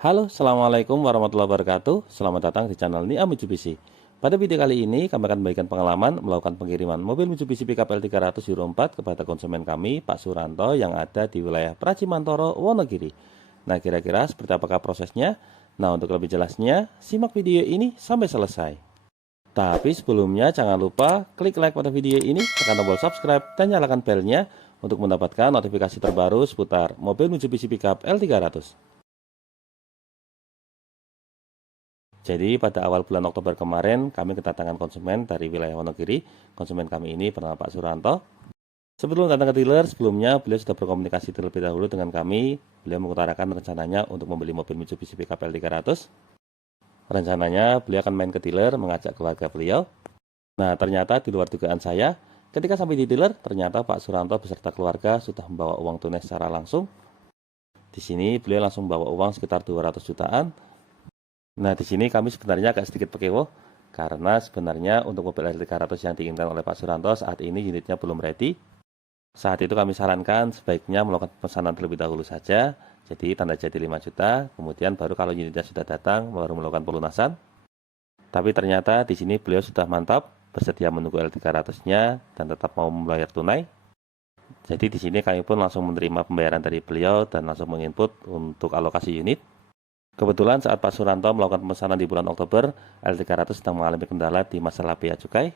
Halo, Assalamualaikum warahmatullahi wabarakatuh. Selamat datang di channel Nia Mitsubishi. Pada video kali ini, kami akan membagikan pengalaman melakukan pengiriman mobil Mitsubishi Pickup L300 Euro 4 kepada konsumen kami, Pak Suranto, yang ada di wilayah Pracimantoro, Wonogiri. Nah, kira-kira seperti apakah prosesnya? Nah, untuk lebih jelasnya, simak video ini sampai selesai. Tapi sebelumnya, jangan lupa klik like pada video ini, tekan tombol subscribe, dan nyalakan belnya untuk mendapatkan notifikasi terbaru seputar mobil Mitsubishi Pickup L300. Jadi pada awal bulan Oktober kemarin kami kedatangan konsumen dari wilayah Wonogiri. Konsumen kami ini bernama Pak Suranto. Sebelum datang ke dealer, sebelumnya beliau sudah berkomunikasi terlebih dahulu dengan kami. Beliau mengutarakan rencananya untuk membeli mobil Mitsubishi Pickup L300. Rencananya beliau akan main ke dealer mengajak keluarga beliau. Nah, ternyata di luar dugaan saya, ketika sampai di dealer, ternyata Pak Suranto beserta keluarga sudah membawa uang tunai secara langsung. Di sini beliau langsung membawa uang sekitar 200 jutaan. Nah, di sini kami sebenarnya agak sedikit pekewo, karena sebenarnya untuk mobil L300 yang diinginkan oleh Pak Suranto saat ini unitnya belum ready. Saat itu kami sarankan sebaiknya melakukan pemesanan terlebih dahulu saja, jadi tanda jadi 5 juta, kemudian baru kalau unitnya sudah datang, baru melakukan pelunasan. Tapi ternyata di sini beliau sudah mantap, bersedia menunggu L300-nya dan tetap mau membayar tunai. Jadi di sini kami pun langsung menerima pembayaran dari beliau dan langsung menginput untuk alokasi unit. Kebetulan saat Pak Suranto melakukan pemesanan di bulan Oktober, L300 sedang mengalami kendala di masalah bea cukai.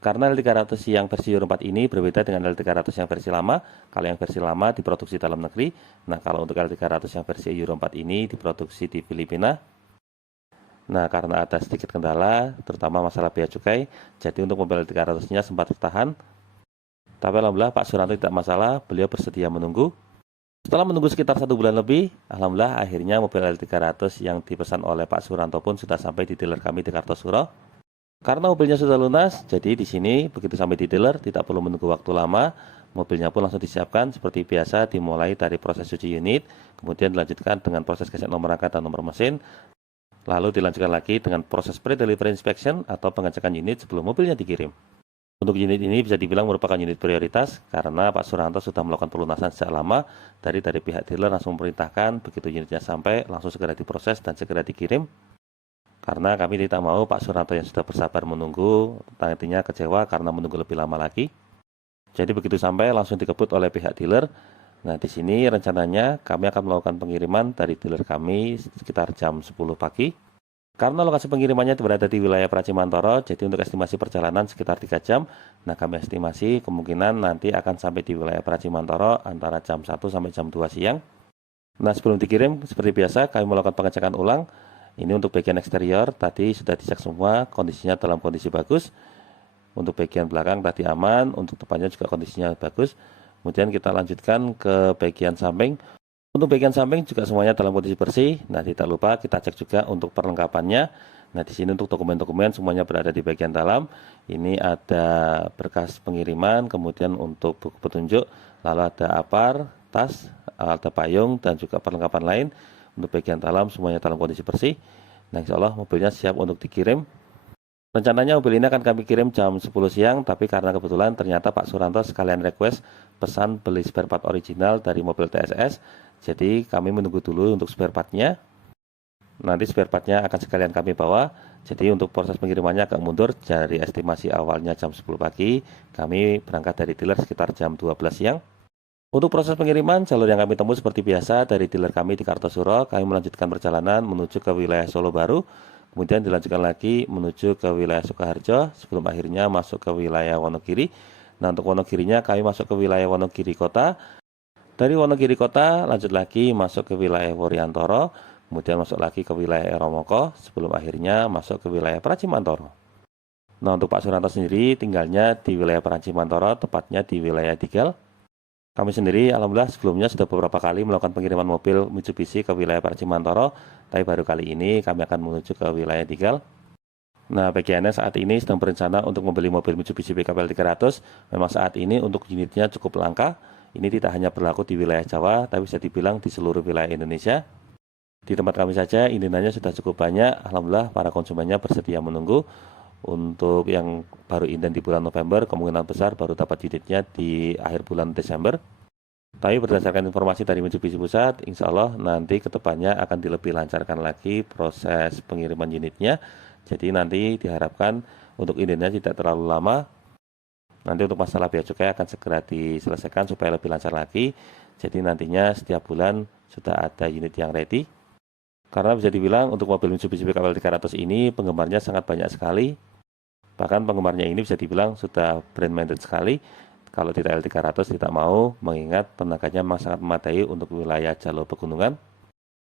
Karena L300 yang versi Euro 4 ini berbeda dengan L300 yang versi lama. Kalau yang versi lama diproduksi dalam negeri, nah kalau untuk L300 yang versi Euro 4 ini diproduksi di Filipina. Nah, karena ada sedikit kendala, terutama masalah bea cukai, jadi untuk mobil L300-nya sempat tertahan. Tapi alhamdulillah Pak Suranto tidak masalah, beliau bersedia menunggu. Setelah menunggu sekitar 1 bulan lebih, alhamdulillah akhirnya mobil L300 yang dipesan oleh Pak Suranto pun sudah sampai di dealer kami di Kartosuro. Karena mobilnya sudah lunas, jadi di sini begitu sampai di dealer tidak perlu menunggu waktu lama, mobilnya pun langsung disiapkan seperti biasa, dimulai dari proses cuci unit, kemudian dilanjutkan dengan proses gesek nomor rangka dan nomor mesin, lalu dilanjutkan lagi dengan proses pre-delivery inspection atau pengecekan unit sebelum mobilnya dikirim. Untuk unit ini bisa dibilang merupakan unit prioritas karena Pak Suranto sudah melakukan pelunasan sejak lama. Dari pihak dealer langsung memerintahkan begitu unitnya sampai langsung segera diproses dan segera dikirim. Karena kami tidak mau Pak Suranto yang sudah bersabar menunggu nantinya kecewa karena menunggu lebih lama lagi. Jadi begitu sampai langsung dikebut oleh pihak dealer. Nah, di sini rencananya kami akan melakukan pengiriman dari dealer kami sekitar jam 10 pagi. Karena lokasi pengirimannya berada di wilayah Pracimantoro, jadi untuk estimasi perjalanan sekitar 3 jam. Nah, kami estimasi kemungkinan nanti akan sampai di wilayah Pracimantoro antara jam 1 sampai jam 2 siang. Nah, sebelum dikirim, seperti biasa, kami melakukan pengecekan ulang. Ini untuk bagian eksterior, tadi sudah dicek semua, kondisinya dalam kondisi bagus. Untuk bagian belakang tadi aman, untuk depannya juga kondisinya bagus. Kemudian kita lanjutkan ke bagian samping. Untuk bagian samping juga semuanya dalam kondisi bersih. Nah, tidak lupa kita cek juga untuk perlengkapannya. Nah, di sini untuk dokumen-dokumen semuanya berada di bagian dalam. Ini ada berkas pengiriman, kemudian untuk buku petunjuk, lalu ada apar, tas, ada payung, dan juga perlengkapan lain. Untuk bagian dalam semuanya dalam kondisi bersih. Nah, insya Allah mobilnya siap untuk dikirim. Rencananya mobil ini akan kami kirim jam 10 siang, tapi karena kebetulan ternyata Pak Suranto sekalian request pesan beli spare part original dari mobil TSS. Jadi kami menunggu dulu untuk spare partnya. Nanti spare partnya akan sekalian kami bawa. Jadi untuk proses pengirimannya agak mundur dari estimasi awalnya jam 10 pagi. Kami berangkat dari dealer sekitar jam 12 siang. Untuk proses pengiriman, jalur yang kami tempuh seperti biasa dari dealer kami di Kartosuro. Kami melanjutkan perjalanan menuju ke wilayah Solo Baru. Kemudian dilanjutkan lagi menuju ke wilayah Sukoharjo sebelum akhirnya masuk ke wilayah Wonogiri. Nah, untuk Wonogirinya kami masuk ke wilayah Wonogiri Kota. Dari Wonogiri Kota lanjut lagi masuk ke wilayah Wuryantoro, kemudian masuk lagi ke wilayah Eromoko sebelum akhirnya masuk ke wilayah Pracimantoro. Nah, untuk Pak Suranto sendiri tinggalnya di wilayah Pracimantoro, tepatnya di wilayah Digel. Kami sendiri alhamdulillah sebelumnya sudah beberapa kali melakukan pengiriman mobil Mitsubishi ke wilayah Pracimantoro, tapi baru kali ini kami akan menuju ke wilayah Digel. Nah, bagiannya saat ini sedang berencana untuk membeli mobil Mitsubishi Pickup L300. Memang saat ini untuk unitnya cukup langka. Ini tidak hanya berlaku di wilayah Jawa, tapi bisa dibilang di seluruh wilayah Indonesia. Di tempat kami saja, indinanya sudah cukup banyak. Alhamdulillah para konsumennya bersedia menunggu. Untuk yang baru inden di bulan November, kemungkinan besar baru dapat unitnya di akhir bulan Desember. Tapi berdasarkan informasi dari Mitsubishi Pusat, insya Allah nanti kedepannya akan lebih lancarkan lagi proses pengiriman unitnya. Jadi nanti diharapkan untuk unitnya tidak terlalu lama. Nanti untuk masalah bea cukai akan segera diselesaikan supaya lebih lancar lagi. Jadi nantinya setiap bulan sudah ada unit yang ready. Karena bisa dibilang untuk mobil Mitsubishi PKWL 300 ini penggemarnya sangat banyak sekali. Bahkan penggemarnya ini bisa dibilang sudah brand minded sekali. Kalau di TL300 tidak mau, mengingat tenaganya memang sangat memadai untuk wilayah jalur pegunungan.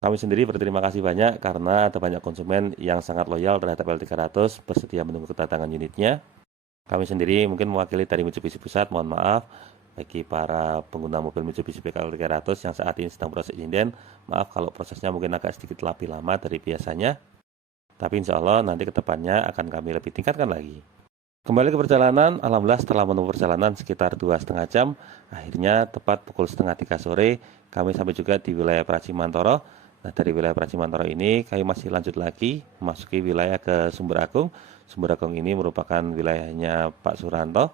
Kami sendiri berterima kasih banyak karena ada banyak konsumen yang sangat loyal terhadap L300 bersedia menunggu kedatangan unitnya. Kami sendiri mungkin mewakili dari Mitsubishi Pusat, mohon maaf bagi para pengguna mobil Mitsubishi PKWL 300 yang saat ini sedang proses inden. Maaf kalau prosesnya mungkin agak sedikit lebih lama dari biasanya. Tapi insya Allah nanti kedepannya akan kami lebih tingkatkan lagi. Kembali ke perjalanan, alhamdulillah setelah menempuh perjalanan sekitar 2,5 jam, akhirnya tepat pukul setengah 3 sore, kami sampai juga di wilayah Pracimantoro. Nah, dari wilayah Pracimantoro ini, kami masih lanjut lagi, memasuki wilayah ke Sumber Agung. Sumber Agung ini merupakan wilayahnya Pak Suranto.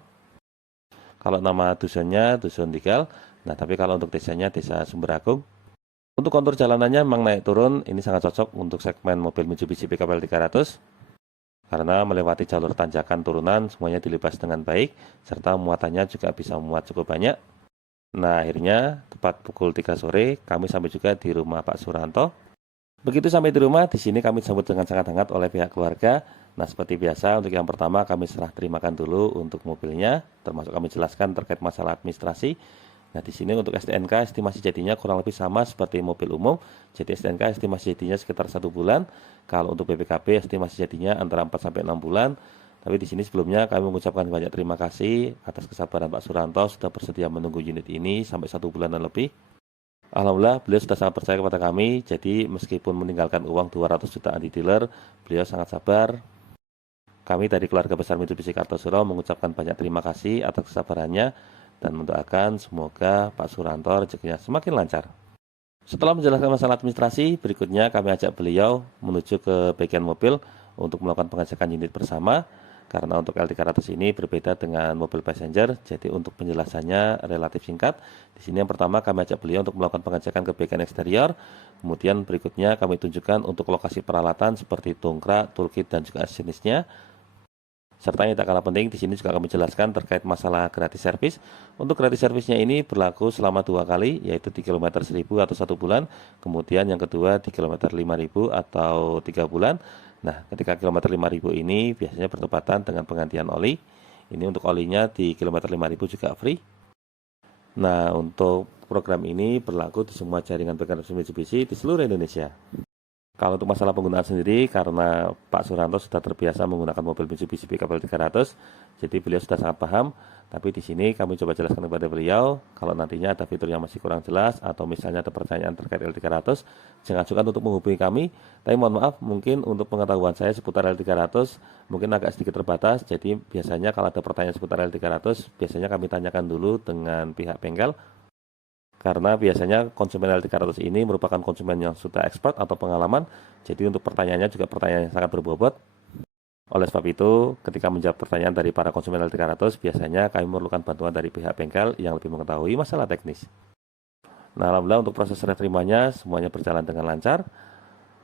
Kalau nama dusunnya, Dusun Tigal. Nah, tapi kalau untuk desanya, Desa Sumber Agung. Untuk kontur jalanannya memang naik turun, ini sangat cocok untuk segmen mobil Mitsubishi PKWL 300. Karena melewati jalur tanjakan turunan semuanya dilibas dengan baik, serta muatannya juga bisa memuat cukup banyak. Nah, akhirnya tepat pukul 3 sore kami sampai juga di rumah Pak Suranto. Begitu sampai di rumah, di sini kami disambut dengan sangat hangat oleh pihak keluarga. Nah, seperti biasa untuk yang pertama kami serah terimakan dulu untuk mobilnya, termasuk kami jelaskan terkait masalah administrasi. Nah, di sini untuk STNK estimasi jadinya kurang lebih sama seperti mobil umum. Jadi STNK estimasi jadinya sekitar 1 bulan. Kalau untuk BPKB estimasi jadinya antara 4 sampai 6 bulan. Tapi di sini sebelumnya kami mengucapkan banyak terima kasih atas kesabaran Pak Suranto sudah bersedia menunggu unit ini sampai 1 bulanan lebih. Alhamdulillah beliau sudah sangat percaya kepada kami. Jadi meskipun meninggalkan uang 200 jutaan di dealer, beliau sangat sabar. Kami dari keluarga besar Mitsubishi Kartosuro mengucapkan banyak terima kasih atas kesabarannya dan mendoakan semoga Pak Suranto rezekinya semakin lancar. Setelah menjelaskan masalah administrasi, berikutnya kami ajak beliau menuju ke bagian mobil untuk melakukan pengecekan unit bersama. Karena untuk L300 ini berbeda dengan mobil passenger, jadi untuk penjelasannya relatif singkat. Di sini yang pertama kami ajak beliau untuk melakukan pengecekan ke bagian eksterior. Kemudian berikutnya kami tunjukkan untuk lokasi peralatan seperti dongkrak, toolkit dan juga jenisnya. Serta yang tak kalah penting, di sini juga kami jelaskan terkait masalah gratis servis. Untuk gratis servisnya ini berlaku selama 2 kali, yaitu di kilometer 1000 atau 1 bulan. Kemudian yang kedua di kilometer 5000 atau 3 bulan. Nah, ketika kilometer 5000 ini biasanya bertepatan dengan penggantian oli. Ini untuk olinya di kilometer 5000 juga free. Nah, untuk program ini berlaku di semua jaringan bengkel Mitsubishi di seluruh Indonesia. Kalau untuk masalah penggunaan sendiri, karena Pak Suranto sudah terbiasa menggunakan mobil Mitsubishi PKWL 300, jadi beliau sudah sangat paham. Tapi di sini kami coba jelaskan kepada beliau, kalau nantinya ada fitur yang masih kurang jelas, atau misalnya ada pertanyaan terkait L300, jangan ajukan untuk menghubungi kami. Tapi mohon maaf, mungkin untuk pengetahuan saya seputar L300, mungkin agak sedikit terbatas. Jadi biasanya kalau ada pertanyaan seputar L300, biasanya kami tanyakan dulu dengan pihak bengkel. Karena biasanya konsumen L300 ini merupakan konsumen yang sudah expert atau pengalaman, jadi untuk pertanyaannya juga pertanyaan yang sangat berbobot. Oleh sebab itu, ketika menjawab pertanyaan dari para konsumen L300, biasanya kami memerlukan bantuan dari pihak bengkel yang lebih mengetahui masalah teknis. Nah, alhamdulillah untuk proses serah terimanya semuanya berjalan dengan lancar.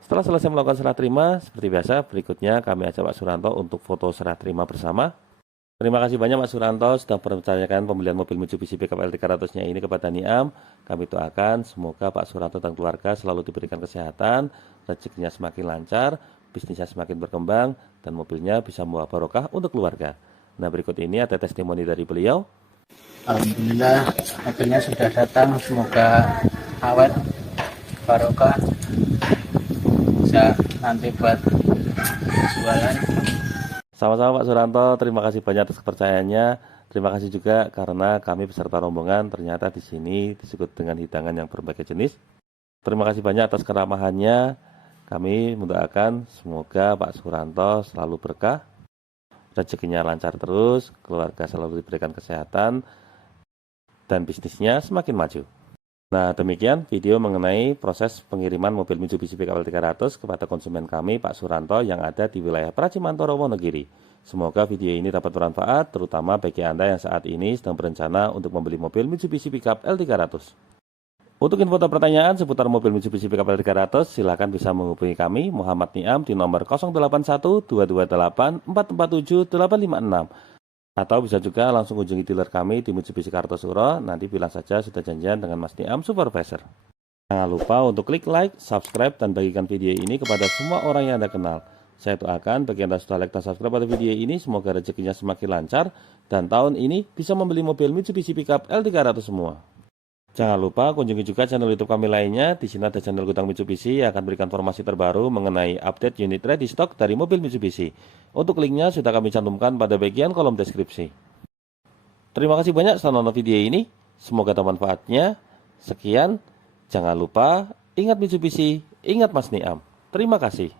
Setelah selesai melakukan serah terima, seperti biasa, berikutnya kami ajak Pak Suranto untuk foto serah terima bersama. Terima kasih banyak Pak Suranto sudah mempercayakan pembelian mobil Mitsubishi PKWL 300-nya ini kepada Niam. Kami doakan semoga Pak Suranto dan keluarga selalu diberikan kesehatan, rezekinya semakin lancar, bisnisnya semakin berkembang, dan mobilnya bisa membawa barokah untuk keluarga. Nah, berikut ini ada testimoni dari beliau. Alhamdulillah mobilnya sudah datang, semoga awet, barokah, bisa nanti buat jualan. Sama-sama Pak Suranto, terima kasih banyak atas kepercayaannya. Terima kasih juga karena kami beserta rombongan ternyata di sini disebut dengan hidangan yang berbagai jenis. Terima kasih banyak atas keramahannya. Kami mendoakan semoga Pak Suranto selalu berkah, rezekinya lancar terus, keluarga selalu diberikan kesehatan, dan bisnisnya semakin maju. Nah, demikian video mengenai proses pengiriman mobil Mitsubishi Pickup L300 kepada konsumen kami, Pak Suranto, yang ada di wilayah Pracimantoro, Wonogiri. Semoga video ini dapat bermanfaat, terutama bagi Anda yang saat ini sedang berencana untuk membeli mobil Mitsubishi Pickup L300. Untuk info atau pertanyaan seputar mobil Mitsubishi Pickup L300, silakan bisa menghubungi kami, Muhammad Niam, di nomor 081 228 447 856. Atau bisa juga langsung kunjungi dealer kami di Mitsubishi Kartosuro, nanti bilang saja sudah janjian dengan Mas Niam Supervisor. Jangan lupa untuk klik like, subscribe, dan bagikan video ini kepada semua orang yang Anda kenal. Saya doakan bagi Anda sudah like dan subscribe pada video ini, semoga rezekinya semakin lancar, dan tahun ini bisa membeli mobil Mitsubishi Pickup L300 semua. Jangan lupa kunjungi juga channel YouTube kami lainnya. Di sini ada channel Gudang Mitsubishi yang akan berikan informasi terbaru mengenai update unit ready stock dari mobil Mitsubishi. Untuk linknya sudah kami cantumkan pada bagian kolom deskripsi. Terima kasih banyak sudah nonton video ini. Semoga bermanfaatnya. Sekian. Jangan lupa ingat Mitsubishi, ingat Mas Niam. Terima kasih.